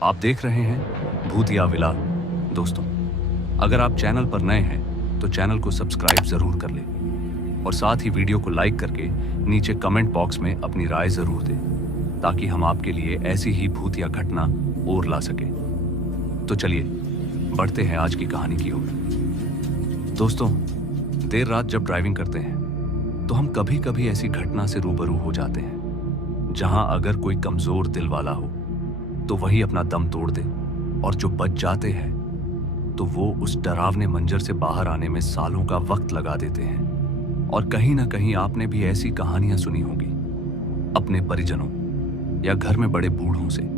आप देख रहे हैं भूतिया विला। दोस्तों, अगर आप चैनल पर नए हैं तो चैनल को सब्सक्राइब जरूर कर लें और साथ ही वीडियो को लाइक करके नीचे कमेंट बॉक्स में अपनी राय जरूर दें ताकि हम आपके लिए ऐसी ही भूतिया घटना और ला सके। तो चलिए बढ़ते हैं आज की कहानी की ओर। दोस्तों, देर रात जब ड्राइविंग करते हैं तो हम कभी कभी ऐसी घटना से रूबरू हो जाते हैं जहां अगर कोई कमजोर दिल वाला हो तो वही अपना दम तोड़ दे, और जो बच जाते हैं तो वो उस डरावने मंजर से बाहर आने में सालों का वक्त लगा देते हैं। और कहीं ना कहीं आपने भी ऐसी कहानियां सुनी होंगी अपने परिजनों या घर में बड़े बूढ़ों से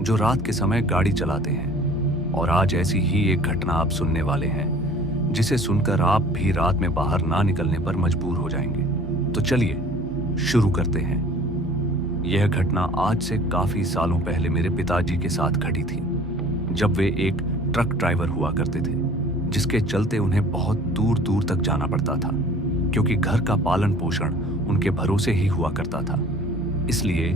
जो रात के समय गाड़ी चलाते हैं। और आज ऐसी ही एक घटना आप सुनने वाले हैं जिसे सुनकर आप भी रात में बाहर ना निकलने पर मजबूर हो जाएंगे। तो चलिए शुरू करते हैं। यह घटना आज से काफी सालों पहले मेरे पिताजी के साथ घटी थी, जब वे एक ट्रक ड्राइवर हुआ करते थे, जिसके चलते उन्हें बहुत दूर दूर तक जाना पड़ता था क्योंकि घर का पालन पोषण उनके भरोसे ही हुआ करता था। इसलिए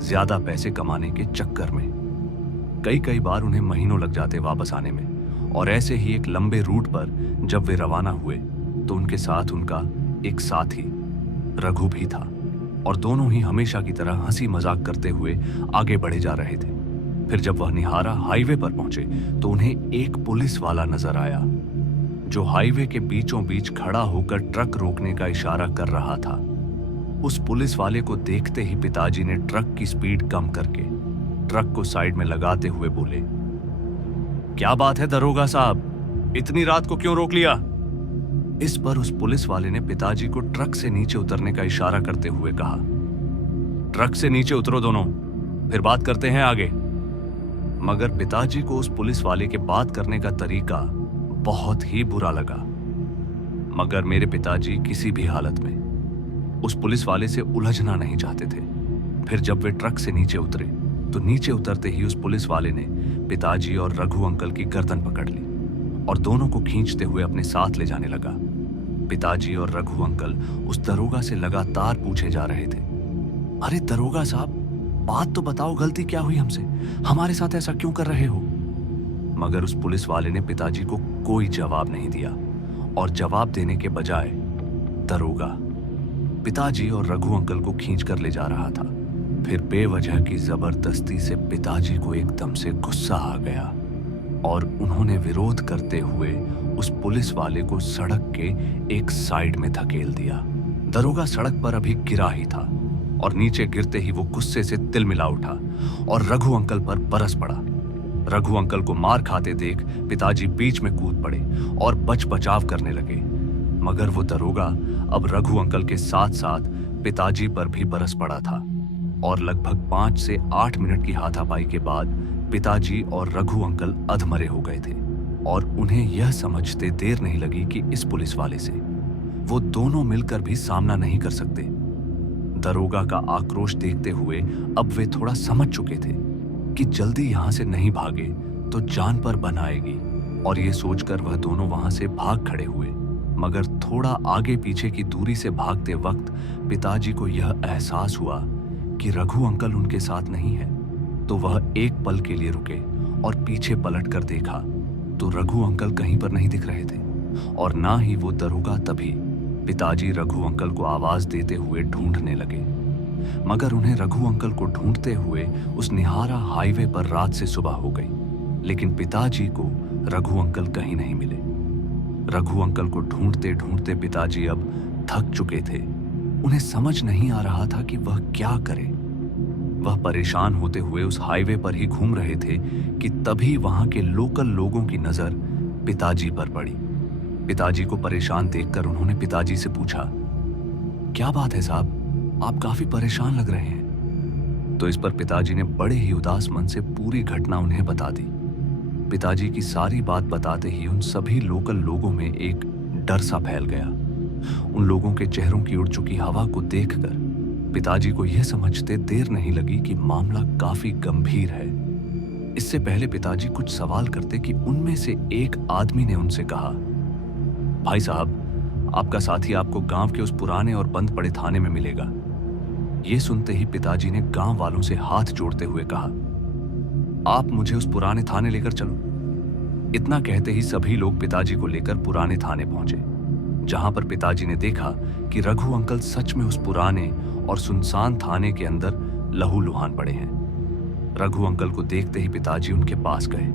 ज्यादा पैसे कमाने के चक्कर में कई कई बार उन्हें महीनों लग जाते वापस आने में। और ऐसे ही एक लंबे रूट पर जब वे रवाना हुए तो उनके साथ उनका एक साथी रघु भी था, और दोनों ही हमेशा की तरह हंसी मजाक करते हुए आगे बढ़े जा रहे थे। फिर जब वह निहारा हाईवे पर पहुंचे तो उन्हें एक पुलिस वाला नजर आया जो हाईवे के बीचों बीच खड़ा होकर ट्रक रोकने का इशारा कर रहा था। उस पुलिस वाले को देखते ही पिताजी ने ट्रक की स्पीड कम करके ट्रक को साइड में लगाते हुए बोले, क्या बात है दरोगा साहब, इतनी रात को क्यों रोक लिया? इस पर उस पुलिस वाले ने पिताजी को ट्रक से नीचे उतरने का इशारा करते हुए कहा, ट्रक से नीचे उतरो दोनों, फिर बात करते हैं आगे। मगर पिताजी को उस पुलिस वाले के बात करने का तरीका बहुत ही बुरा लगा। मगर मेरे पिताजी किसी भी हालत में उस पुलिस वाले से उलझना नहीं चाहते थे। फिर जब वे ट्रक से नीचे उतरे तो नीचे उतरते ही उस पुलिस वाले ने पिताजी और रघु अंकल की गर्दन पकड़ ली और दोनों को खींचते हुए अपने साथ ले जाने लगा। पिताजी और रघु अंकल उस दरोगा से लगातार पूछे जा रहे थे, अरे दरोगा साहब, बात तो बताओ, गलती क्या हुई हमसे, हमारे साथ ऐसा क्यों कर रहे हो? मगर उस पुलिस वाले ने पिताजी को कोई जवाब नहीं दिया, और जवाब देने के बजाय दरोगा पिताजी और रघु अंकल को खींच कर ले जा रहा था। फिर बेवजह की जबरदस्ती से पिताजी को एकदम से गुस्सा आ गया और उन्होंने विरोध करते हुए उस पुलिस वाले को सड़क के एक साइड में धकेल दिया। दरोगा सड़क पर अभी गिरा ही था और नीचे गिरते ही वो गुस्से से तिलमिला उठा और रघु अंकल पर बरस पड़ा। रघु अंकल को मार खाते देख पिताजी बीच में कूद पड़े और बचाव करने लगे। मगर वो दरोगा अब रघु अंकल के साथ साथ पिताजी पर भी बरस पड़ा था और लगभग 5 से 8 मिनट की हाथापाई के बाद पिताजी और रघु अंकल अधमरे हो गए थे। और उन्हें यह समझते देर नहीं लगी कि इस पुलिस वाले से वो दोनों मिलकर भी सामना नहीं कर सकते। दरोगा का आक्रोश देखते हुए अब वे थोड़ा समझ चुके थे कि जल्दी यहां से नहीं भागे तो जान पर बन आएगी, और ये सोचकर वह दोनों वहां से भाग खड़े हुए। मगर थोड़ा आगे पीछे की दूरी से भागते वक्त पिताजी को यह एहसास हुआ कि रघु अंकल उनके साथ नहीं है। तो वह एक पल के लिए रुके और पीछे पलट कर देखा तो रघु अंकल कहीं पर नहीं दिख रहे थे, और ना ही वो दरोगा। तभी पिताजी रघु अंकल को आवाज देते हुए ढूंढने लगे, मगर उन्हें रघु अंकल को ढूंढते हुए उस निहारा हाईवे पर रात से सुबह हो गई, लेकिन पिताजी को रघु अंकल कहीं नहीं मिले। रघु अंकल को ढूंढते ढूंढते पिताजी अब थक चुके थे। उन्हें समझ नहीं आ रहा था कि वह क्या करे। वह परेशान होते हुए उस हाईवे पर ही घूम रहे थे कि तभी वहां के लोकल लोगों की नजर पिताजी पर पड़ी। पिताजी को परेशान देखकर उन्होंने पिताजी से पूछा, क्या बात है साहब, आप काफी परेशान लग रहे हैं? तो इस पर पिताजी ने बड़े ही उदास मन से पूरी घटना उन्हें बता दी। पिताजी की सारी बात बताते ही उन सभी लोकल लोगों में एक डर सा फैल गया। उन लोगों के चेहरों की उड़ चुकी हवा को देखकर पिताजी को यह समझते देर नहीं लगी कि मामला काफी गंभीर है। इससे पहले पिताजी कुछ सवाल करते कि उनमें से एक आदमी ने उनसे कहा, भाई साहब, आपका साथी आपको गांव के उस पुराने और बंद पड़े थाने में मिलेगा। ये सुनते ही पिताजी ने गांव वालों से हाथ जोड़ते हुए कहा, आप मुझे उस पुराने थाने लेकर चलो। इतना कहते ही सभी लोग पिताजी को लेकर पुराने थाने पहुंचे, जहां पर पिताजी ने देखा कि रघु अंकल सच में उस पुराने और सुनसान थाने के अंदर लहूलुहान पड़े हैं। रघु अंकल को देखते ही पिताजी उनके पास गए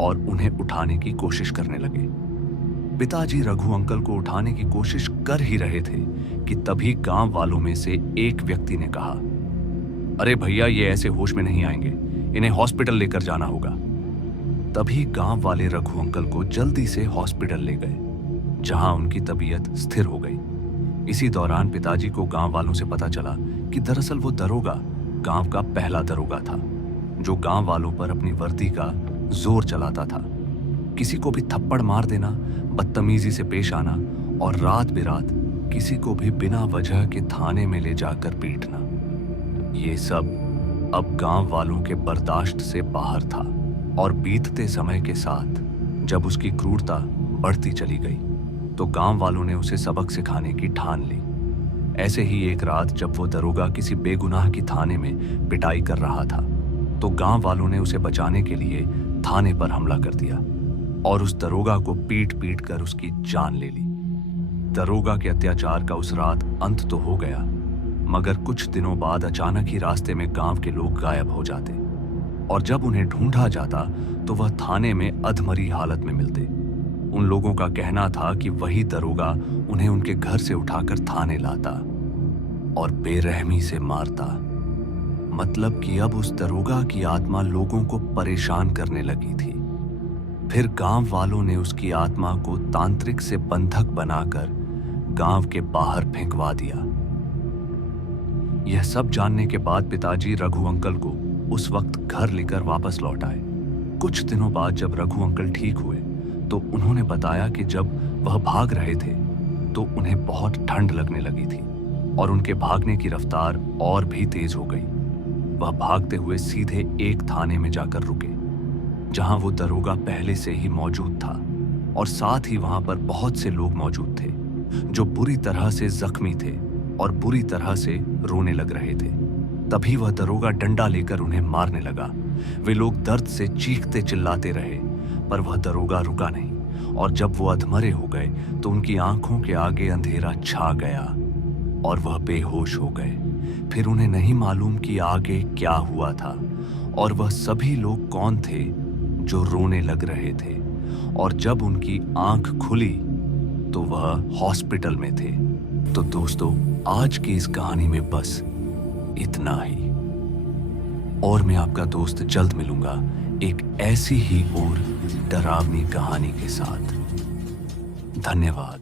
और उन्हें उठाने की कोशिश करने लगे। पिताजी रघु अंकल को उठाने की कोशिश कर ही रहे थे कि तभी गांव वालों में से एक व्यक्ति ने कहा, अरे भैया, ये ऐसे होश में नहीं आएंगे, इन्हें हॉस्पिटल लेकर जाना होगा। तभी गांव वाले रघु अंकल को जल्दी से हॉस्पिटल ले गए, जहां उनकी तबीयत स्थिर हो गई। इसी दौरान पिताजी को गांव वालों से पता चला कि दरअसल वो दरोगा गांव का पहला दरोगा था, जो गांव वालों पर अपनी वर्दी का जोर चलाता था। किसी को भी थप्पड़ मार देना, बदतमीजी से पेश आना और रात बेरात किसी को भी बिना वजह के थाने में ले जाकर पीटना, ये सब अब गांव वालों के बर्दाश्त से बाहर था। और बीतते समय के साथ जब उसकी क्रूरता बढ़ती चली गई तो गांव वालों ने उसे सबक सिखाने की ठान ली। ऐसे ही एक रात जब वो दरोगा किसी बेगुनाह की थाने में पिटाई कर रहा था, तो गांव वालों ने उसे बचाने के लिए थाने पर हमला कर दिया और उस दरोगा को पीट पीट कर उसकी जान ले ली। दरोगा के अत्याचार का उस रात अंत तो हो गया, मगर कुछ दिनों बाद अचानक ही रास्ते में गांव के लोग गायब हो जाते और जब उन्हें ढूंढा जाता तो वह थाने में अधमरी हालत में मिलते। उन लोगों का कहना था कि वही दरोगा उन्हें उनके घर से उठाकर थाने लाता और बेरहमी से मारता। मतलब कि अब उस दरोगा की आत्मा लोगों को परेशान करने लगी थी। फिर गांव वालों ने उसकी आत्मा को तांत्रिक से बंधक बनाकर गांव के बाहर फेंकवा दिया। यह सब जानने के बाद पिताजी रघु अंकल को उस वक्त घर लेकर वापस लौट आए। कुछ दिनों बाद जब रघु अंकल ठीक हुए तो उन्होंने बताया कि जब वह भाग रहे थे तो उन्हें बहुत ठंड लगने लगी थी और उनके भागने की रफ्तार और भी तेज हो गई। वह भागते हुए सीधे एक थाने में जाकर रुके, जहां वो दरोगा पहले से ही मौजूद था और साथ ही वहां पर बहुत से लोग मौजूद थे जो बुरी तरह से जख्मी थे और बुरी तरह से रोने लग रहे थे। तभी वह दरोगा डंडा लेकर उन्हें मारने लगा। वे लोग दर्द से चीखते चिल्लाते रहे, पर वह दरोगा रुका नहीं और जब वो अधमरे हो गए तो उनकी आंखों के आगे अंधेरा छा गया और वह बेहोश हो गए। फिर उन्हें नहीं मालूम कि आगे क्या हुआ था और वह सभी लोग कौन थे जो रोने लग रहे थे। और जब उनकी आंख खुली तो वह हॉस्पिटल में थे। तो दोस्तों, आज की इस कहानी में बस इतना ही, और मैं आपका दोस्त जल्द मिलूंगा एक ऐसी ही और डरावनी कहानी के साथ। धन्यवाद।